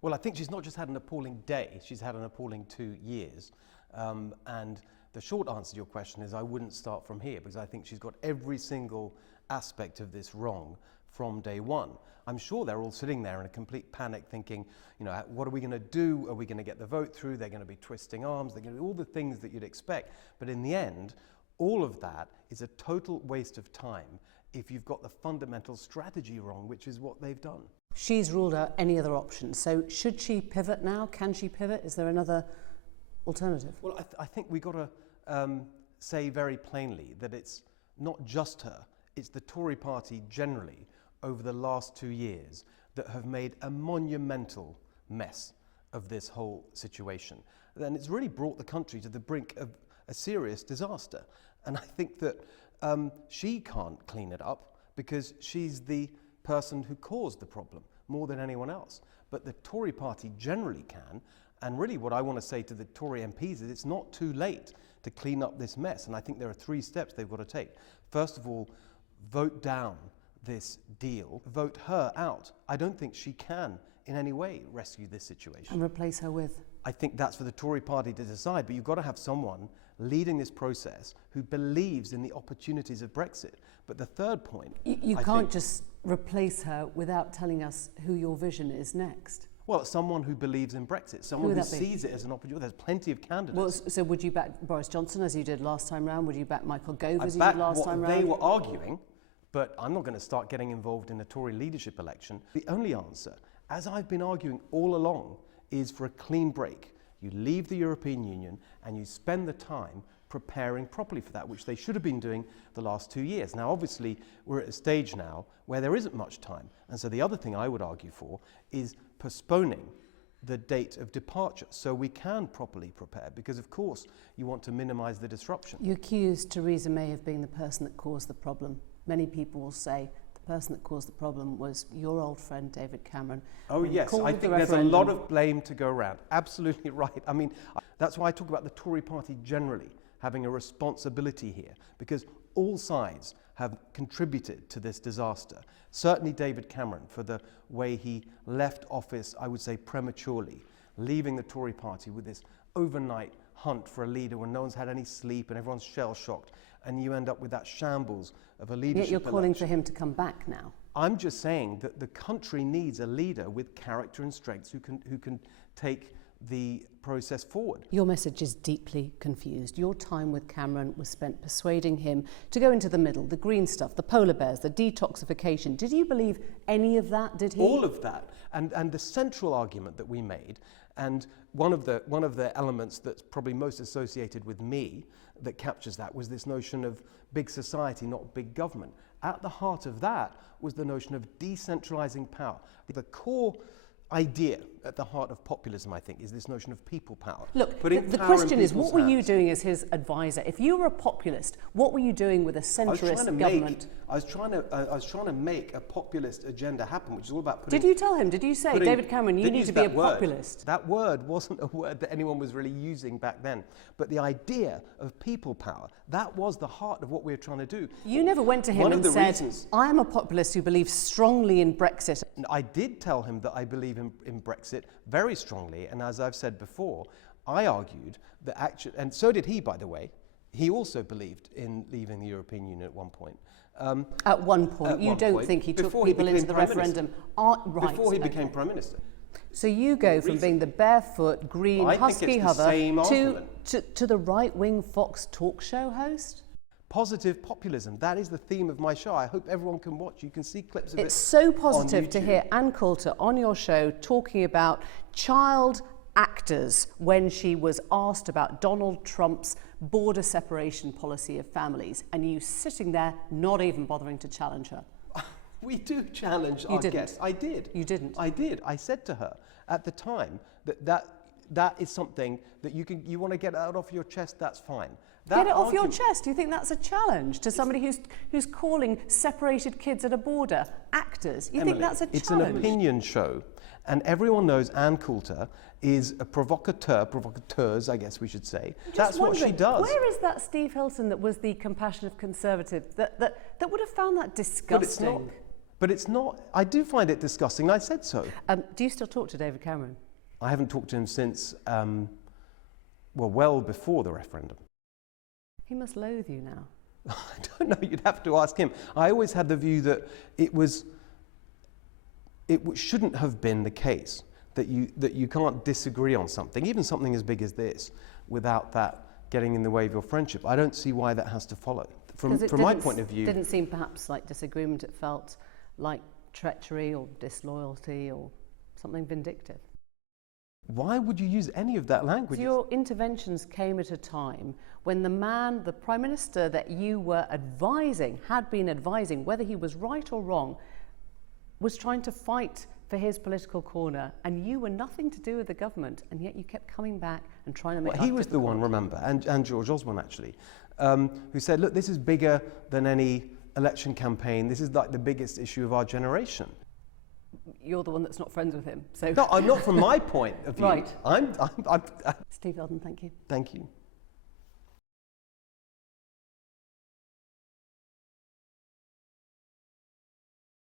Well, I think she's not just had an appalling day, she's had an appalling 2 years. And the short answer to your question is I wouldn't start from here, because I think she's got every single aspect of this wrong from day one. I'm sure they're all sitting there in a complete panic thinking, what are we going to do? Are we going to get the vote through? They're going to be twisting arms. They're going to do all the things that you'd expect. But in the end, all of that is a total waste of time if you've got the fundamental strategy wrong, which is what they've done. She's ruled out any other options. So should she pivot now? Can she pivot? Is there another alternative? Well, I think we've got to say very plainly that it's not just her, it's the Tory party generally over the last 2 years that have made a monumental mess of this whole situation. And it's really brought the country to the brink of a serious disaster. And I think that she can't clean it up because she's the person who caused the problem more than anyone else. But the Tory party generally can. And really what I want to say to the Tory MPs is it's not too late to clean up this mess. And I think there are 3 steps they've got to take. First of all, vote down this deal, vote her out. I don't think she can in any way rescue this situation. And replace her with? I think that's for the Tory party to decide, but you've got to have someone leading this process who believes in the opportunities of Brexit. But the third point... You can't just replace her without telling us who your vision is next. Well, someone who believes in Brexit, someone who sees it as an opportunity. There's plenty of candidates. Well, so would you back Boris Johnson as you did last time round? Would you back Michael Gove as you did last time round? They were arguing, but I'm not going to start getting involved in a Tory leadership election. The only answer, as I've been arguing all along, is for a clean break. You leave the European Union and you spend the time preparing properly for that, which they should have been doing the last 2 years. Now, obviously, we're at a stage now where there isn't much time. And so the other thing I would argue for is postponing the date of departure so we can properly prepare, because of course you want to minimise the disruption. You accused Theresa May of being the person that caused the problem. Many people will say the person that caused the problem was your old friend David Cameron. Oh yes, I think there's a lot of blame to go around. Absolutely right. I mean, that's why I talk about the Tory party generally having a responsibility here, because all sides have contributed to this disaster. Certainly David Cameron, for the way he left office, I would say prematurely, leaving the Tory party with this overnight hunt for a leader when no one's had any sleep and everyone's shell-shocked, and you end up with that shambles of a leadership Yet you're calling election. for him to come back now. I'm just saying that the country needs a leader with character and strengths who can take the process forward. Your message is deeply confused. Your time with Cameron was spent persuading him to go into the middle, the green stuff, the polar bears, the detoxification. Did you believe any of that, did he? All of that. And the central argument that we made, and one of the elements that's probably most associated with me that captures that, was this notion of big society, not big government. At the heart of that was the notion of decentralizing power. The core idea at the heart of populism, I think, is this notion of people power. Look, the question is, what were you doing as his advisor? If you were a populist, what were you doing with a centrist government? I was trying to make a populist agenda happen, which is all about putting... Did you tell him? Did you say, David Cameron, you need to be a populist? That word wasn't a word that anyone was really using back then. But the idea of people power, that was the heart of what we were trying to do. You never went to him and said, I am a populist who believes strongly in Brexit. I did tell him that I believe in Brexit very strongly, and as I've said before, I argued that actually, and so did he, by the way, he also believed in leaving the European Union at one point. At one point? You don't think he took people into the referendum? Right. Before he became Prime Minister. So you go from being the barefoot, green, husky hover to the right-wing Fox talk show host? Positive populism. That is the theme of my show. I hope everyone can watch. You can see clips of it. It's so positive to hear Ann Coulter on your show talking about child actors when she was asked about Donald Trump's border separation policy of families, and you sitting there not even bothering to challenge her. We do challenge our guests. I did. You didn't? I did. I said to her at the time that is something that you want to get out off your chest, that's fine. Get it off your chest. Do you think that's a challenge to somebody who's calling separated kids at a border actors? You think that's a challenge? It's an opinion show, and everyone knows Ann Coulter is a provocateurs, I guess we should say. That's what she does. Where is that Steve Hilton that was the compassionate conservative that would have found that disgusting? But it's not, I do find it disgusting, and I said so. Do you still talk to David Cameron? I haven't talked to him since, well before the referendum. He must loathe you now. I don't know, you'd have to ask him. I always had the view that it shouldn't have been the case that you can't disagree on something, even something as big as this, without that getting in the way of your friendship. I don't see why that has to follow. From my point of view... It didn't seem perhaps like disagreement, it felt like treachery or disloyalty or something vindictive. Why would you use any of that language? So your interventions came at a time when the Prime Minister that you were advising, had been advising, whether he was right or wrong, was trying to fight for his political corner, and you were nothing to do with the government, and yet you kept coming back and trying to make he was the one, remember, and George Osborne actually, who said, look, this is bigger than any election campaign. This is like the biggest issue of our generation. You're the one that's not friends with him. So no, I'm not from my point of view. Right. I'm Steve Hilton, thank you. Thank you.